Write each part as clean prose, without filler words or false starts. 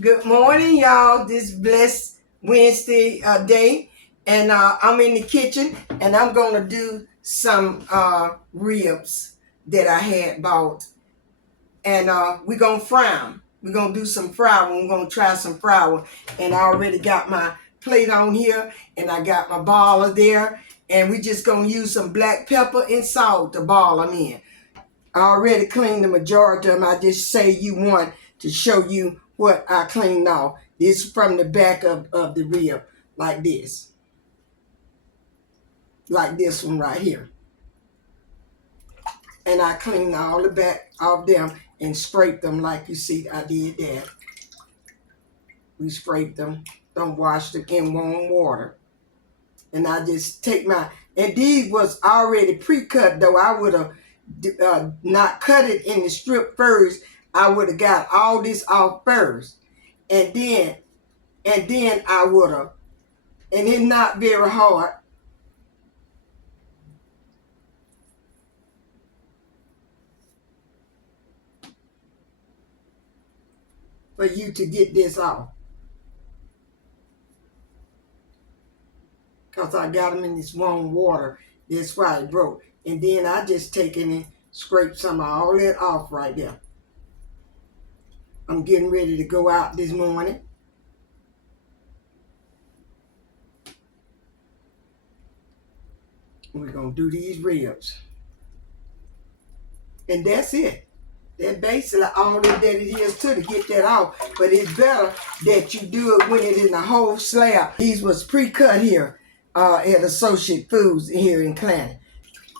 Good morning, y'all. This blessed Wednesday day, and I'm in the kitchen, and I'm gonna do some ribs that I had bought, and we're gonna fry them. We're gonna do some fry. We're gonna try some fry, and I already got my plate on here, and I got my baller there, and we just gonna use some black pepper and salt to ball them in. I already cleaned the majority of them. I just say you want to show you what I cleaned off. This is from the back of the rib, like this. Like this one right here. And I cleaned all the back of them and scraped them like you see I did that. We scraped them, don't wash them in warm water. And I just take and these was already pre-cut though. I would have not cut it in the strip first. I would have got all this off first. And then I would have, and it's not very hard for you to get this off, because I got them in this warm water. That's why it broke. And then I just take it and scrape some of all that off right there. I'm getting ready to go out this morning. We're going to do these ribs. And that's it. That's basically all that it is to get that off. But it's better that you do it when it's in the whole slab. These was pre-cut here at Associate Foods here in Clanton.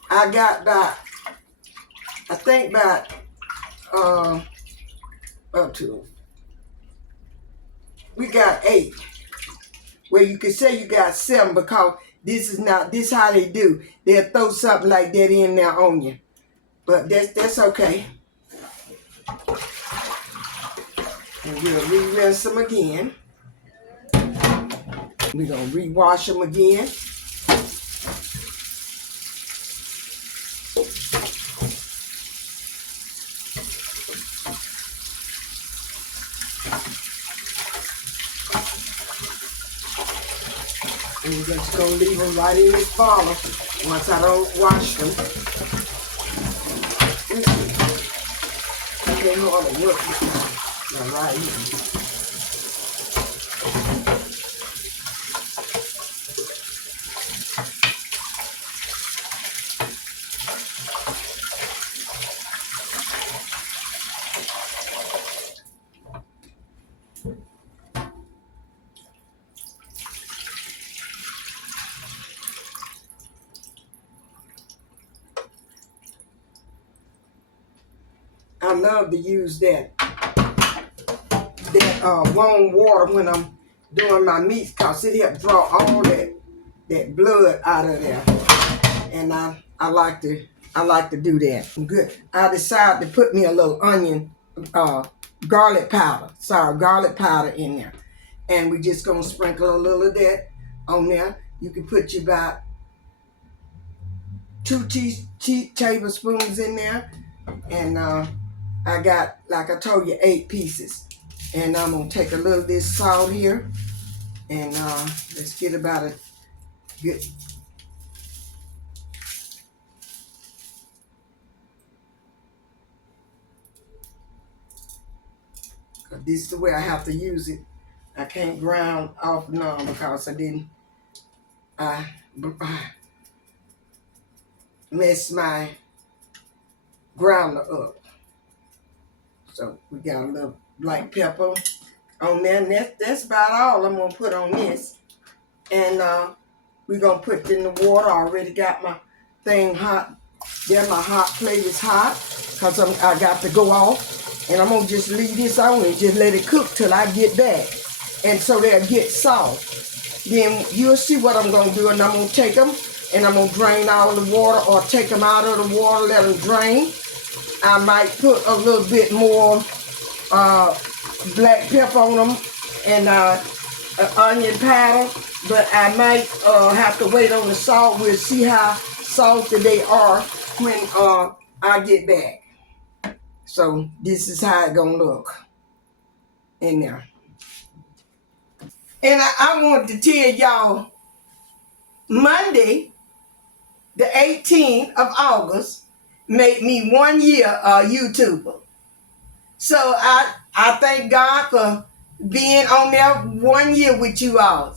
I got about, I think about up to, we got 8. Well, you could say you got 7 because this is not, this how they do. They'll throw something like that in there on you. But that's okay. And we'll re-rinse them again. We're going to re-wash them again. And we're just going to leave them right in this bottle once I don't wash them. I don't know how to work this time. Now right here. I love to use that warm water when I'm doing my meats because it helps draw all that blood out of there. And I like to do that. Good. I decided to put me a little onion garlic powder in there. And we're just gonna sprinkle a little of that on there. You can put you about 2 tablespoons in there. And I got, like I told you, 8 pieces. And I'm gonna take a little of this salt here, and let's get about a good. This is the way I have to use it. I can't ground off none because I didn't. I messed my grounder up. So we got a little black pepper on there, and that's about all I'm gonna put on this. And we're gonna put it in the water. I already got my thing hot. There, my hot plate is hot because I got to go off, and I'm gonna just leave this on and just let it cook till I get back, and so they'll get soft. Then you'll see what I'm gonna do, and I'm gonna take them and I'm gonna drain all the water, or take them out of the water, let them drain. I might put a little bit more black pepper on them and onion powder, but I might have to wait on the salt. We'll see how salty they are when I get back. So this is how it gonna look in there. And I wanted to tell y'all, Monday, the 18th of August, made me 1 year a YouTuber. So I thank God for being on there 1 year with you all.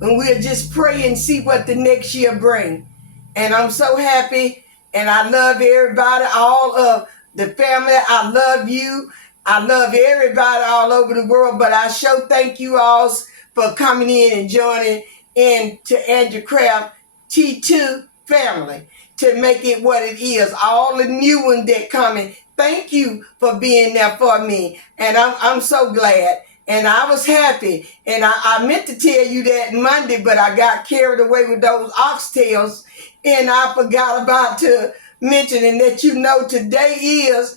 And we'll just pray and see what the next year bring. And I'm so happy, and I love everybody, all of the family. I love you. I love everybody all over the world, but I sure thank you all for coming in and joining in to Andrew Craft T2 family to make it what it is. All the new ones that coming, thank you for being there for me. And I'm so glad. And I was happy. And I meant to tell you that Monday, but I got carried away with those oxtails. And I forgot about to mention and let you know today is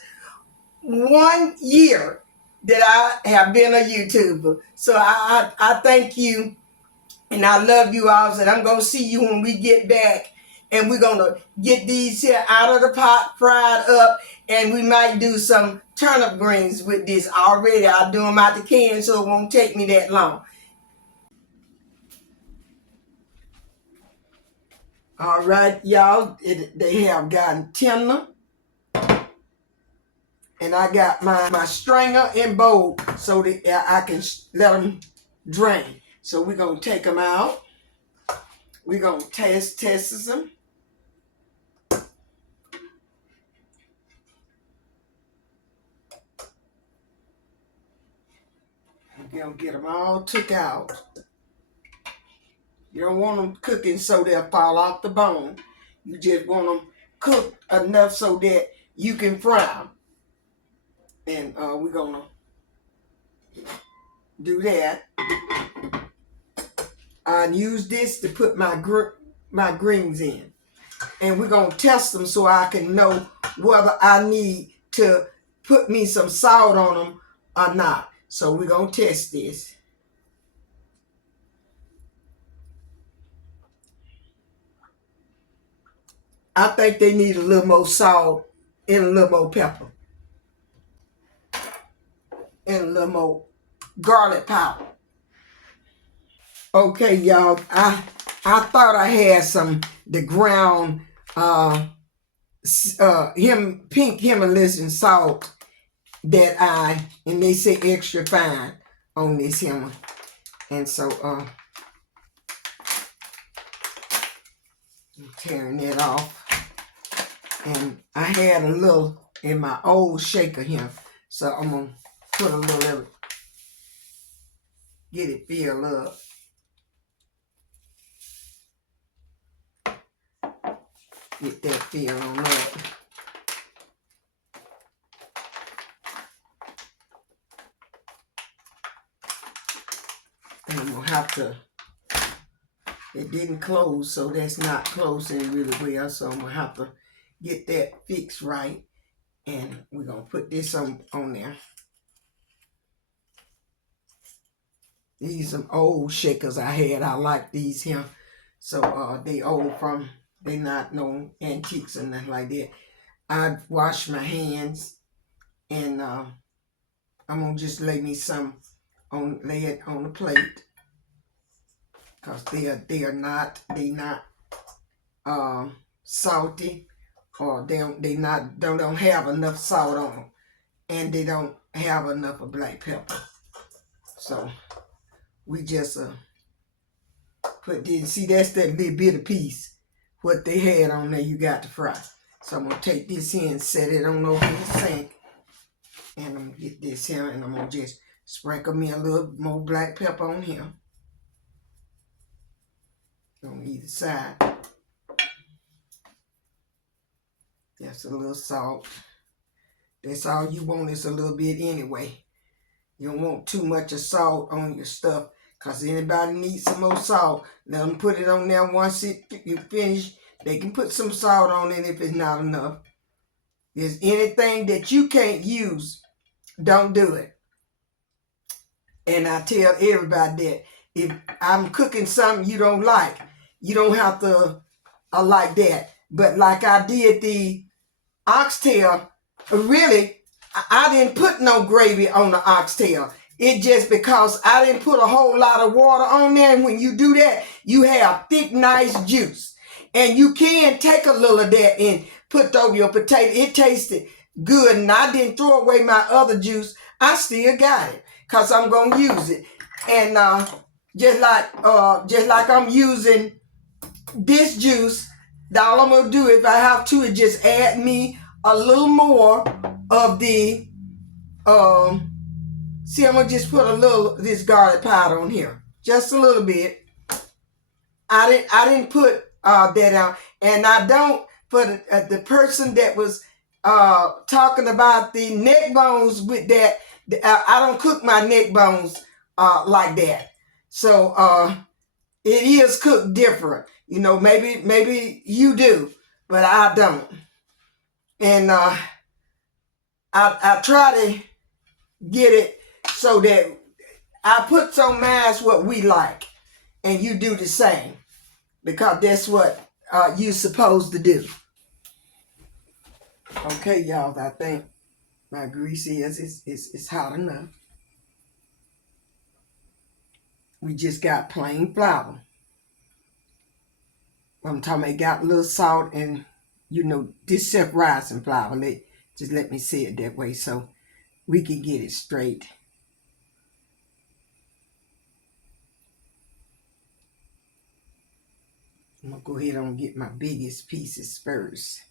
1 year that I have been a YouTuber. So I thank you. And I love you all. And I'm going to see you when we get back. And we're going to get these here out of the pot, fried up. And we might do some turnip greens with this already. I'll do them out the can so it won't take me that long. All right, y'all. They have gotten tender. And I got my strainer and bowl so that I can let them drain. So we're going to take them out. We're going to test them. We're going to get them all took out. You don't want them cooking so they'll fall off the bone. You just want them cooked enough so that you can fry them. And we're going to do that. I use this to put my greens in. And we're going to test them so I can know whether I need to put me some salt on them or not. So we're going to test this. I think they need a little more salt and a little more pepper. And a little more garlic powder. Okay, y'all. I thought I had the ground pink Himalayan salt that and they say extra fine on this Himalayan. And so I'm tearing that off. And I had a little in my old shaker here. So I'm gonna put a little of it, get it filled up. Get that filled on up. And I'm gonna have to, it didn't close, so that's not closing really well. So I'm gonna have to get that fixed right. And we're gonna put this on there. These some old shakers I had. I like these here. So they old they not no antiques or nothing like that. I wash my hands, and I'm gonna just lay me some lay it on the plate, cause they not salty, or they don't have enough salt on them, and they don't have enough of black pepper. So we just put this. See, that's that little bit of piece what they had on there you got to fry. So I'm gonna take this here and set it on over in the sink, and I'm gonna get this here, and I'm gonna just sprinkle me a little more black pepper on here on either side. That's a little salt. That's all you want, is a little bit anyway. You don't want too much of salt on your stuff, because anybody needs some more salt, let them put it on there. Once you finish, they can put some salt on it if it's not enough. If there's anything that you can't use, don't do it. And I tell everybody that if I'm cooking something you don't like, you don't have to like that. But like I did the oxtail, really, I didn't put no gravy on the oxtail. It just because I didn't put a whole lot of water on there. And when you do that, you have thick, nice juice. And you can take a little of that and put over your potato. It tasted good. And I didn't throw away my other juice. I still got it because I'm going to use it. And just like I'm using this juice, all I'm gonna do if I have to is just add me a little more of the see, I'm gonna just put a little of this garlic powder on here, just a little bit. I didn't put that out, and I don't. For the person that was talking about the neck bones with that, I don't cook my neck bones like that. So it is cooked different. You know, maybe you do, but I don't. And I try to get it so that I put on mass what we like, and you do the same, because that's what you're supposed to do. Okay, y'all, I think my grease is hot enough. We just got plain flour. I'm talking about got a little salt and, you know, this self-rising flour. Let me say it that way so we can get it straight. I'm going to go ahead and get my biggest pieces first.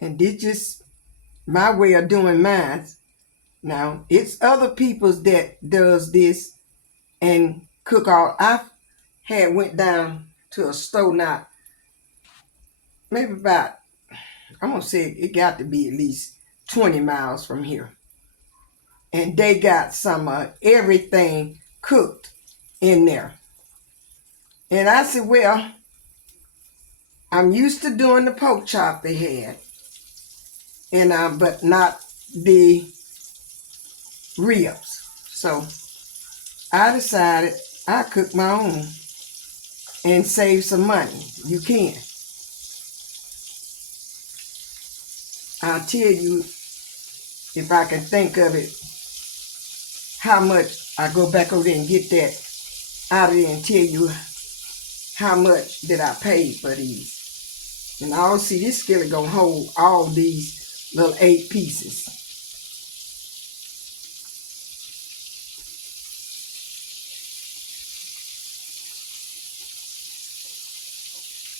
And this just my way of doing mine. Now, it's other people's that does this and cook all. I had went down to a store now, maybe about, I'm going to say it got to be at least 20 miles from here. And they got some everything cooked in there. And I said, well, I'm used to doing the pork chop they had, and but not the ribs. So I decided I cook my own and save some money. You can. I'll tell you, if I can think of it, how much I go back over there and get that out of there and tell you how much that I paid for these. And I'll see this skillet gonna hold all these little 8 pieces.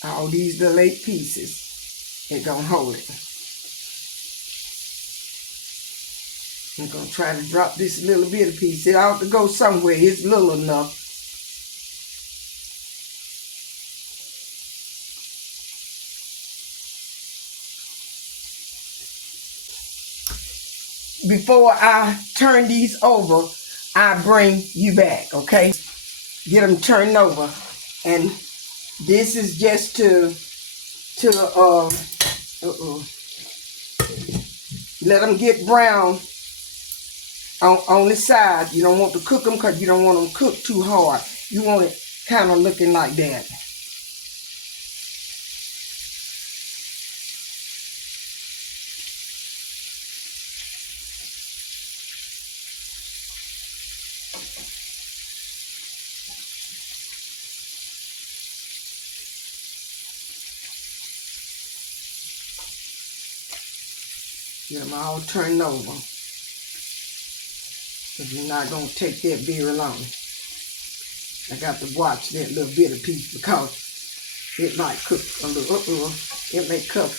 All these little 8 pieces, it gonna hold it. I'm gonna try to drop this little bit of piece. It ought to go somewhere. It's little enough. Before I turn these over, I bring you back, okay? Get them turned over. And this is just to let them get brown on the side. You don't want to cook them because you don't want them cooked too hard. You want it kind of looking like that. Get them all turned over. Because you're not going to take that very long. I got to watch that little bit of piece because it might cook a little, it may cook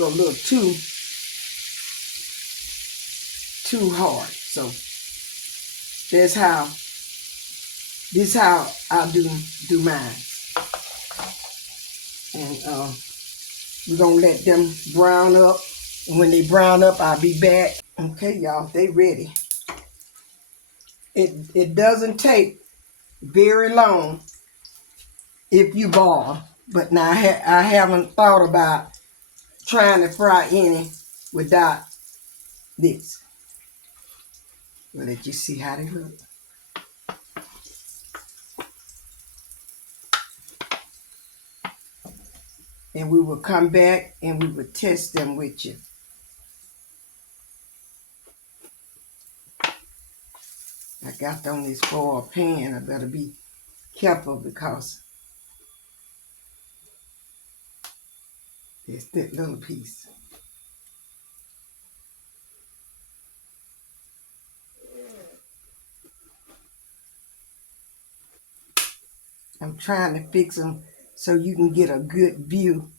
a little too hard. So this is how I do mine. And we're going to let them brown up. And when they brown up, I'll be back. Okay, y'all, they ready. It doesn't take very long if you boil. But now I haven't thought about trying to fry any without this. We'll let you see how they look. And we will come back and we will test them with you. got on this foil pan. I better be careful because it's that little piece. I'm trying to fix them so you can get a good view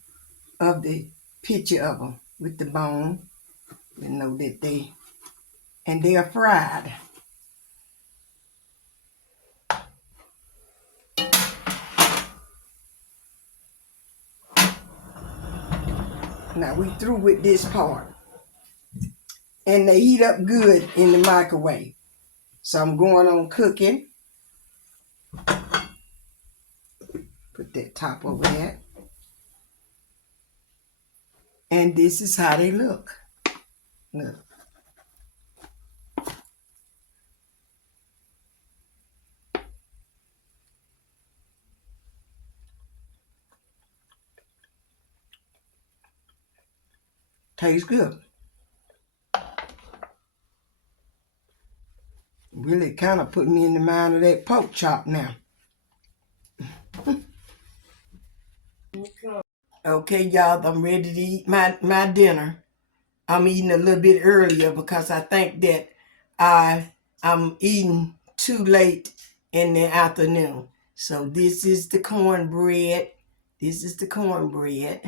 of the picture of them with the bone. You know that they are fried. Now we through with this part. And they heat up good in the microwave. So I'm going on cooking. Put that top over that. And this is how they look. Look. Tastes good. Really kind of put me in the mind of that pork chop now. Okay, y'all, I'm ready to eat my dinner. I'm eating a little bit earlier because I think that I'm eating too late in the afternoon. So this is the cornbread. This is the cornbread.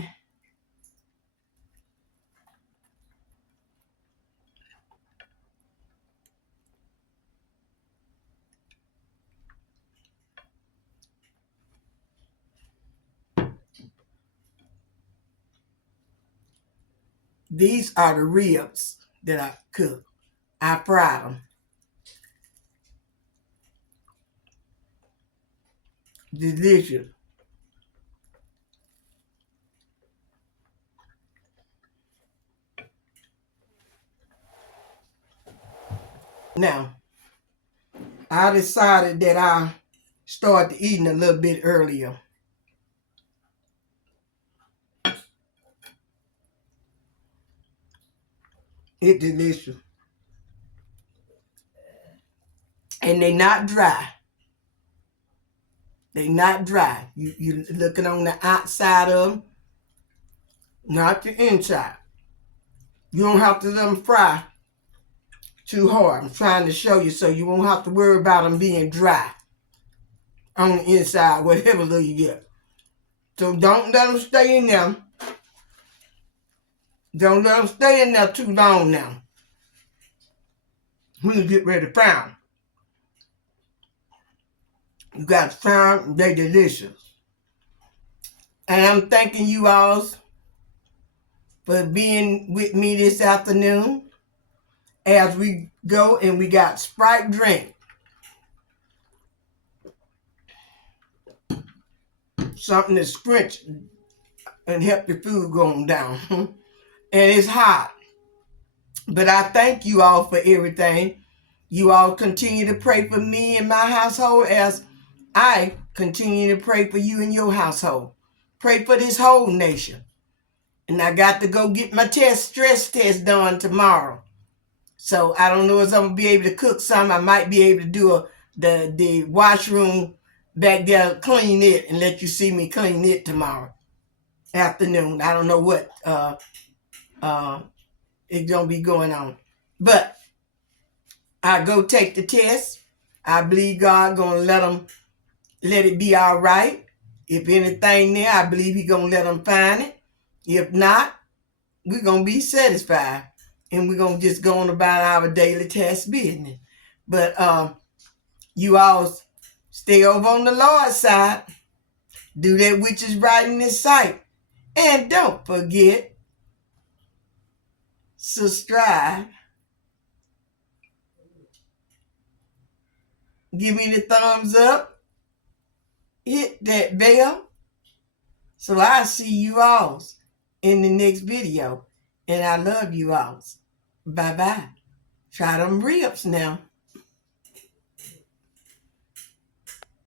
These are the ribs that I cooked. I fried them. Delicious. Now, I decided that I start eating a little bit earlier. It's delicious. And they not dry. They not dry. You looking on the outside of them, not the inside. You don't have to let them fry too hard. I'm trying to show you so you won't have to worry about them being dry on the inside, whatever little you get. So don't let them stay in there. Don't let them stay in there too long now. When you get ready to fry them. You got to fry them, they're delicious. And I'm thanking you all for being with me this afternoon as we go, and we got Sprite drink. Something to scrunch and help your food go down. And it's hot. But I thank you all for everything. You all continue to pray for me and my household as I continue to pray for you and your household. Pray for this whole nation. And I got to go get my stress test done tomorrow. So I don't know if I'm going to be able to cook some. I might be able to do the washroom back there, clean it, and let you see me clean it tomorrow afternoon. I don't know what it's going to be going on. But I go take the test. I believe God going to let it be all right. If anything there, I believe He going to let them find it. If not, we're going to be satisfied. And we're going to just go on about our daily task business. But you all stay over on the Lord's side. Do that which is right in His sight. And don't forget, subscribe. Give me the thumbs up. Hit that bell. So I'll see you all in the next video. And I love you all. Bye-bye. Try them ribs now.